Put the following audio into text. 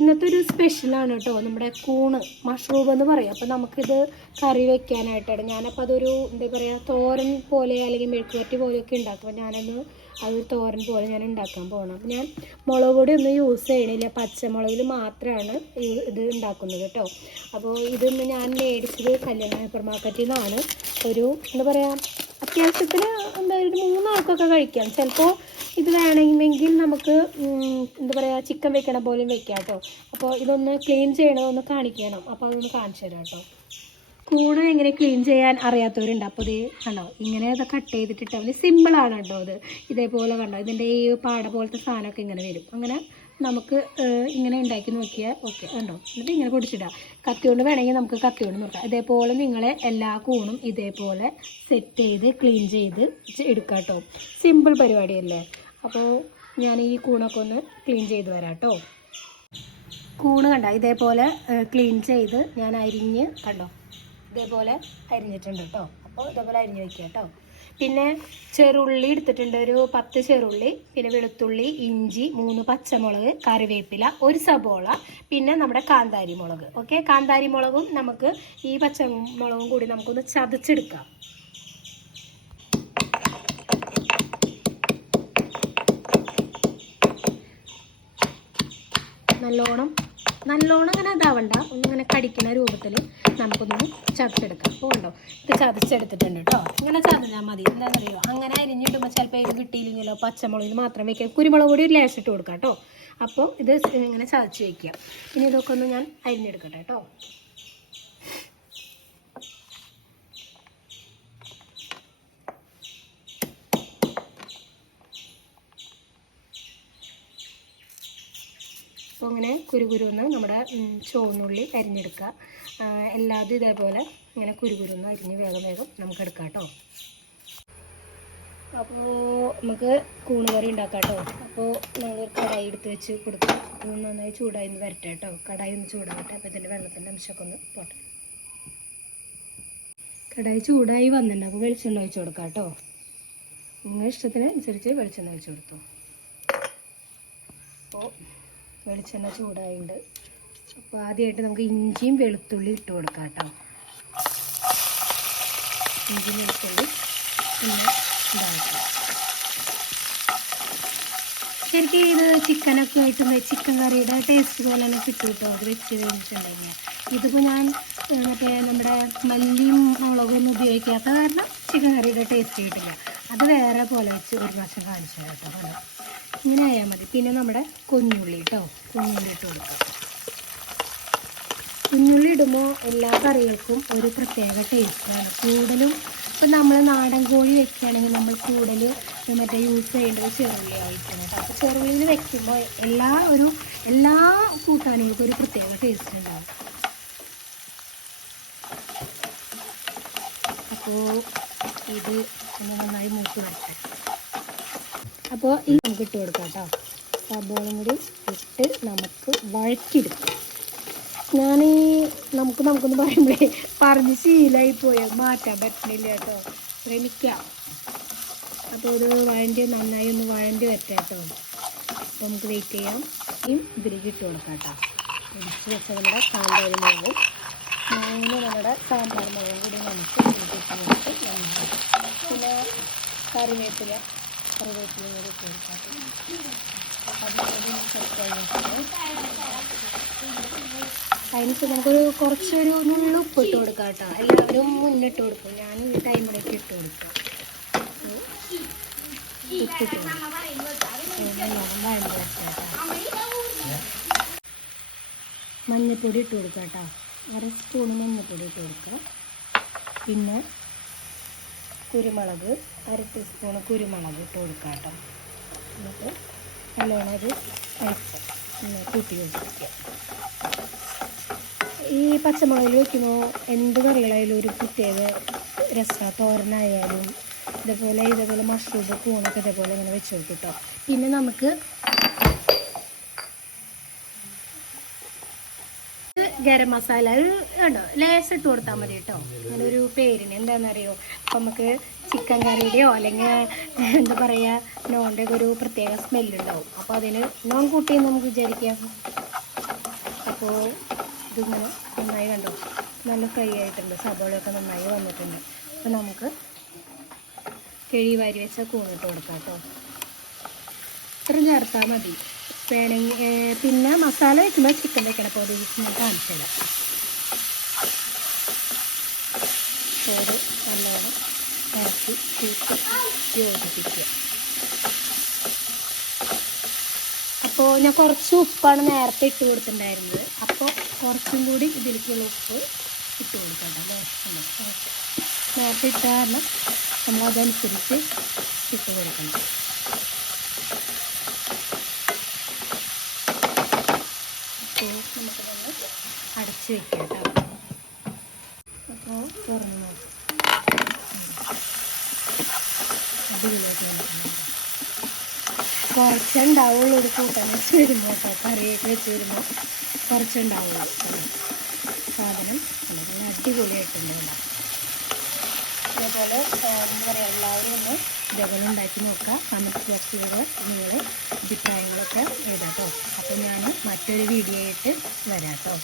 ഇന്നത്തെ ഒരു സ്പെഷ്യലാണ് കേട്ടോ, നമ്മുടെ കൂണ് മഷ്റൂം എന്ന് പറയും. അപ്പോൾ നമുക്കിത് കറി വെക്കാനായിട്ടാണ്. ഞാനപ്പോൾ അതൊരു എന്താ പറയുക, തോരൻ പോലെ അല്ലെങ്കിൽ മെഴുക്കുവരട്ടി പോലെയൊക്കെ ഉണ്ടാക്കും. അപ്പോൾ ഞാനൊന്ന് അതൊരു തോരൻ പോലെ ഞാൻ ഉണ്ടാക്കാൻ പോകണം. അപ്പോൾ ഞാൻ മുളക് പൊടി ഒന്നും യൂസ് ചെയ്യണില്ല, പച്ചമുളകിൽ മാത്രമാണ് ഇത് ഉണ്ടാക്കുന്നത് കേട്ടോ. അപ്പോൾ ഇതൊന്ന് ഞാൻ മേടിച്ചത് കല്യാണ ഹൈപ്പർ മാർക്കറ്റിൽ നിന്നാണ്. ഒരു എന്താ പറയുക, അത്യാവശ്യത്തിന് എന്തായാലും 3 ആൾക്കൊക്കെ കഴിക്കാം. ചിലപ്പോൾ ഇത് വേണമെങ്കിൽ നമുക്ക് എന്താ പറയുക, ചിക്കൻ വെക്കണ പോലെയും വെക്കാം കേട്ടോ. അപ്പോൾ ഇതൊന്ന് ക്ലീൻ ചെയ്യണതൊന്ന് കാണിക്കണം. അപ്പോൾ അതൊന്ന് കാണിച്ചു തരാം കേട്ടോ. കൂണ് എങ്ങനെ ക്ലീൻ ചെയ്യാൻ അറിയാത്തവരുണ്ട്. അപ്പോൾ ഇത് കണ്ടോ, ഇങ്ങനെ അത് കട്ട് ചെയ്തിട്ടിട്ട് അവന് സിമ്പിളാണ് കേട്ടോ. അത് ഇതേപോലെ കണ്ടോ, ഇതിൻ്റെ ഈ പാട പോലത്തെ സാധനമൊക്കെ ഇങ്ങനെ വരും. അങ്ങനെ നമുക്ക് ഇങ്ങനെ ഉണ്ടാക്കി നോക്കിയാൽ ഓക്കെ കണ്ടോ. എന്നിട്ട് ഇങ്ങനെ പൊടിച്ചിടാം. കത്തി കൊണ്ട് വേണമെങ്കിൽ നമുക്ക് കത്തി കൊണ്ട് നോക്കാം. ഇതേപോലെ നിങ്ങളെ എല്ലാ കൂണും ഇതേപോലെ സെറ്റ് ചെയ്ത് ക്ലീൻ ചെയ്ത് എടുക്കാം കേട്ടോ. സിമ്പിൾ പരിപാടിയല്ലേ. അപ്പോൾ ഞാൻ ഈ കൂണൊക്കെ ഒന്ന് ക്ലീൻ ചെയ്ത് വരാം കേട്ടോ. കൂണ് കണ്ടോ, ഇതേപോലെ ക്ലീൻ ചെയ്ത് ഞാൻ അരിഞ്ഞ് കണ്ടോ, ഇതേപോലെ അരിഞ്ഞിട്ടുണ്ട് കേട്ടോ. അപ്പോൾ ഇതേപോലെ അരിഞ്ഞ് വയ്ക്കുക കേട്ടോ. പിന്നെ ചെറുള്ളി എടുത്തിട്ടുണ്ട്, ഒരു 10 ചെറുള്ളി, പിന്നെ വെളുത്തുള്ളി, ഇഞ്ചി, 3 പച്ചമുളക്, കറിവേപ്പില, 1 സബോള, പിന്നെ നമ്മുടെ കാന്താരി മുളക്. ഓക്കെ, കാന്താരി മുളകും നമുക്ക് ഈ പച്ചമുളകും കൂടി നമുക്കൊന്ന് ചതച്ചെടുക്കാം. നല്ലോണം അങ്ങനെ ഇതാവണ്ട, ഒന്നിങ്ങനെ കടിക്കുന്ന രൂപത്തിൽ നമുക്കൊന്ന് ചതച്ചെടുക്കാം. അപ്പോൾ ഉണ്ടോ, ഇത് ചതച്ചെടുത്തിട്ടുണ്ട് കേട്ടോ. ഇങ്ങനെ ചതഞ്ഞാൽ മതി. എന്താണെന്നറിയോ, അങ്ങനെ അരിഞ്ഞിടുമ്പോൾ ചിലപ്പോൾ ഇത് കിട്ടിയില്ലെങ്കിലോ പച്ചമുളകിൽ മാത്രം വയ്ക്കാം. കുരുമുളക് പൊടി ഒരു ലേശം ഇട്ട് കൊടുക്കാം കേട്ടോ. അപ്പോൾ ഇത് ഇങ്ങനെ ചതച്ച് വയ്ക്കുക. ഇനി ഇതൊക്കെ ഒന്ന് ഞാൻ അരിഞ്ഞെടുക്കട്ടെ കേട്ടോ. അപ്പോൾ ഇങ്ങനെ കുരുകുരുന്ന് നമ്മുടെ ചുവന്നുള്ളി അരിഞ്ഞെടുക്കുക. എല്ലാതും ഇതേപോലെ ഇങ്ങനെ കുരുകുരുന്ന് അരിഞ്ഞ് വേഗം നമുക്ക് എടുക്കാം കേട്ടോ. അപ്പോൾ നമുക്ക് കൂണ് കറി ഉണ്ടാക്കാം കേട്ടോ. അപ്പോൾ നമ്മളൊരു കടായി എടുത്ത് വെച്ച് കൊടുക്കുക. അപ്പോൾ നന്നായി ചൂടായി ഒന്ന് വരട്ടെ കേട്ടോ. കടായി ഒന്ന് ചൂടാവട്ടെ. അപ്പോൾ ഇതിൻ്റെ വെള്ളത്തിൻ്റെ അംശമൊക്കെ ഒന്ന് പോട്ടെ. കടായി ചൂടായി വന്നിട്ടുണ്ട്. അപ്പോൾ വെളിച്ചെണ്ണ ഒഴിച്ച് കൊടുക്കാം കേട്ടോ. നിങ്ങളുടെ ഇഷ്ടത്തിന് അനുസരിച്ച് വെളിച്ചെണ്ണ ഒഴിച്ച് കൊടുത്തു. അപ്പോൾ വെളിച്ചെണ്ണ ചൂടായിട്ടുണ്ട്. അപ്പോൾ ആദ്യമായിട്ട് നമുക്ക് ഇഞ്ചിയും വെളുത്തുള്ളി ഇട്ട് കൊടുക്കാം കേട്ടോ. ഇഞ്ചിയും വെളുത്തുള്ളി പിന്നെ ഇതാക്കാം. ശരിക്കും ഇത് ചിക്കനൊക്കെ ആയിട്ട് ചിക്കൻ കറിയുടെ ടേസ്റ്റ് പോലെ തന്നെ കിട്ടും കേട്ടോ. അത് വെച്ച് കഴിഞ്ഞിട്ടുണ്ടെങ്കിൽ ഇതിപ്പോൾ ഞാൻ മറ്റേ നമ്മുടെ മല്ലിയും മുളകൊന്നും ഉപയോഗിക്കാത്ത കാരണം ചിക്കൻ കറിയുടെ ടേസ്റ്റ് കിട്ടില്ല. അത് വേറെ പോലെ വെച്ച് ഒരു പ്രാവശ്യം കാണിച്ചു കേട്ടോ. ഇങ്ങനെ ആയാൽ മതി. പിന്നെ നമ്മുടെ കുഞ്ഞുള്ളി കേട്ടോ, കുഞ്ഞുള്ളി ഇട്ട് കൊടുക്കാം. കുഞ്ഞുള്ളി ഇടുമ്പോൾ എല്ലാ കറികൾക്കും ഒരു പ്രത്യേക ടേസ്റ്റാണ്. കൂടുതലും ഇപ്പം നമ്മൾ നാടൻ കോഴി വെക്കുകയാണെങ്കിൽ നമ്മൾ കൂടുതൽ മറ്റേ യൂസ് ചെയ്യേണ്ടത് ചെറുള്ളി ആയിരിക്കണം കേട്ടോ. അപ്പോൾ ചെറുള്ളിയിൽ വെക്കുമ്പോൾ എല്ലാ കൂട്ടാനുകൾക്കും ഒരു പ്രത്യേക ടേസ്റ്റ് ഉണ്ടാവും. അപ്പോൾ ഇത് ഒന്ന് നന്നായി മൂത്ത് വരട്ടെ. അപ്പോൾ ഈ നമുക്ക് ഇട്ട് കൊടുക്കാം കേട്ടോ. സബോളയും കൂടി ഇട്ട് നമുക്ക് വഴറ്റിയെടുക്കാം. നമുക്കൊന്ന് പറയുമ്പോഴേ പറഞ്ഞ് ശീലമായി പോയാൽ മാറ്റാൻ പറ്റുന്നില്ല കേട്ടോ. ശ്രമിക്കാം. അപ്പോൾ ഇത് നന്നായി ഒന്ന് വഴണ്ടി വരട്ടെ കേട്ടോ. അപ്പോൾ നമുക്ക് വെയിറ്റ് ചെയ്യാം. ഇതിലേക്ക് ഇട്ട് കൊടുക്കാം കേട്ടോ. ഇടിച്ച് വെച്ച നമ്മുടെ കാന്താരി മുളകും നമ്മുടെ സാമ്പാർ മുളകും കൂടി നമുക്ക് ഇട്ട് കൊടുത്ത് പിന്നെ കറിവേപ്പില കൂടി ഇട്ട് കൊടുക്കാം. അതിന് നമുക്കൊരു കുറച്ചൊരു നുള്ളു ഉപ്പ് ഇട്ട് കൊടുക്കാം കേട്ടോ. എല്ലാവരും മുന്നിട്ട് കൊടുക്കും, ഞാൻ ഈ ടൈമിലേക്ക് ഇട്ട് കൊടുക്കും. ഉപ്പിട്ട് മഞ്ഞൾപ്പൊടി ഇട്ട് കൊടുക്കാം കേട്ടോ. 1 സ്പൂൺ മഞ്ഞൾപ്പൊടി ഇട്ട് കൊടുക്കാം. പിന്നെ കുരുമുളക് 1 ടീസ്പൂൺ കുരുമുളക് ഇട്ട് കൊടുക്കാം കേട്ടോ. എന്നിട്ട് നല്ലോണം അത് കൂട്ടി വെച്ചിരിക്കുക. ഈ പച്ചമുളകിൽ വയ്ക്കുമ്പോൾ എന്ത് കറികളായാലും ഒരു പ്രത്യേക രസമാണ്. തോരനായാലും ഇതേപോലെ മഷ്റൂം കൂണൊക്കെ ഇതേപോലെ ഇങ്ങനെ വെച്ച് കൊടുക്കും കേട്ടോ. പിന്നെ നമുക്ക് ഗരം മസാല ഉണ്ടോ ലേശം ഇട്ട് കൊടുത്താൽ മതി കേട്ടോ. അങ്ങനെ ഒരു പേരിന് എന്താണെന്നറിയോ, അപ്പം നമുക്ക് ചിക്കൻ കറിയുടെയോ അല്ലെങ്കിൽ എന്താ പറയുക നോണിൻ്റെ ഒരു പ്രത്യേക സ്മെല്ലുണ്ടാവും. അപ്പോൾ അതിന് നോൺ കൂട്ടിയെന്ന് നമുക്ക് വിചാരിക്കാം. അപ്പോൾ ഇതിങ്ങനെ നന്നായി കണ്ടോ, നല്ല ഫ്രൈ ആയിട്ടുണ്ട്, സബോളയൊക്കെ നന്നായി വന്നിട്ടുണ്ട്. അപ്പോൾ നമുക്ക് കിഴി വാരി വെച്ച കൂണിട്ട് കൊടുക്കാം കേട്ടോ. ഇത്രയും ചേർത്താൽ മതി. വേണമെങ്കിൽ പിന്നെ മസാല വയ്ക്കുമ്പോൾ ചിക്കൻ വെക്കണം. അപ്പോൾ ഒരു കാണിച്ചില്ല. ചോറ് നല്ലോണം ഇറക്കി കൂട്ടി യോജിപ്പിക്കുക. അപ്പോൾ ഞാൻ കുറച്ച് ഉപ്പാണ് നേരത്തെ ഇട്ട് കൊടുത്തിട്ടുണ്ടായിരുന്നത്. അപ്പോൾ കുറച്ചും കൂടി ഇതിലേക്കുള്ള ഉപ്പ് ഇട്ട് കൊടുക്കണ്ട അല്ലേ. നേരത്തെ ഇട്ട കാരണം നമ്മളതനുസരിച്ച് ഇട്ട് കൊടുക്കണം. അപ്പോൾ നമുക്കതൊന്ന് അടച്ച് വയ്ക്കാം കേട്ടോ. അപ്പോൾ തുറന്ന് നോക്കാം. അടിപൊളിയായിട്ട് വന്നിട്ടുണ്ട്. കുറച്ചുണ്ടാവുള്ളൂ ഒരു കൂട്ടാൻ വെച്ച് വരുമ്പോൾ കേട്ടോ. കറിയൊക്കെ വെച്ച് വരുമ്പോൾ കുറച്ചുണ്ടാവുള്ളൂ. സാധനം നല്ല അടിപൊളിയായിട്ടുണ്ട്. ഇതേപോലെ എന്താ പറയുക, എല്ലാവരും ഒന്ന് ഇതേപോലെ ഉണ്ടാക്കി നോക്കുക. കമൻറ്റ് ബോക്സിലൂടെ നിങ്ങളെ അഭിപ്രായങ്ങളൊക്കെ എഴുതാം കേട്ടോ. അപ്പോൾ ഞാൻ മറ്റൊരു വീഡിയോ ആയിട്ട് വരാം കേട്ടോ.